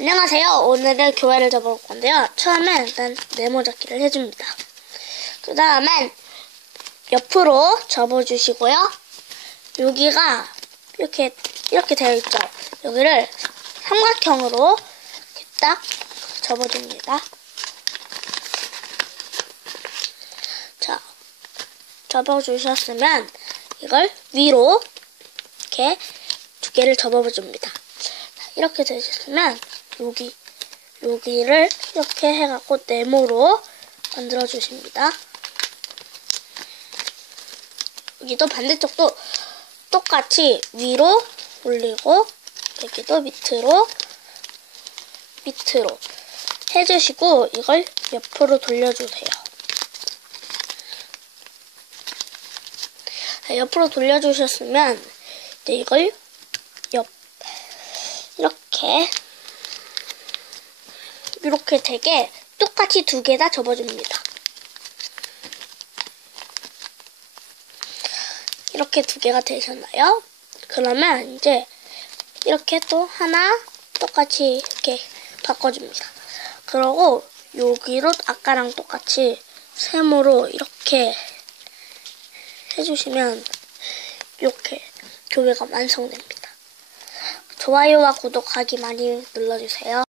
안녕하세요. 오늘은 교회를 접어볼 건데요. 처음엔 일단 네모 잡기를 해줍니다. 그 다음엔 옆으로 접어주시고요. 여기가 이렇게 이렇게 되어 있죠. 여기를 삼각형으로 딱 접어줍니다. 자, 접어주셨으면 이걸 위로 이렇게 두 개를 접어줍니다. 자, 이렇게 되셨으면 여기 여기를 이렇게 해갖고 네모로 만들어 주십니다. 여기도 반대쪽도 똑같이 위로 올리고 여기도 밑으로 밑으로 해주시고 이걸 옆으로 돌려주세요. 자, 옆으로 돌려주셨으면 이제 이걸 옆 이렇게 이렇게 되게 똑같이 두 개 다 접어줍니다. 이렇게 두 개가 되셨나요? 그러면 이제 이렇게 또 하나 똑같이 이렇게 바꿔줍니다. 그러고 여기로 아까랑 똑같이 세모로 이렇게 해주시면 이렇게 교배가 완성됩니다. 좋아요와 구독하기 많이 눌러주세요.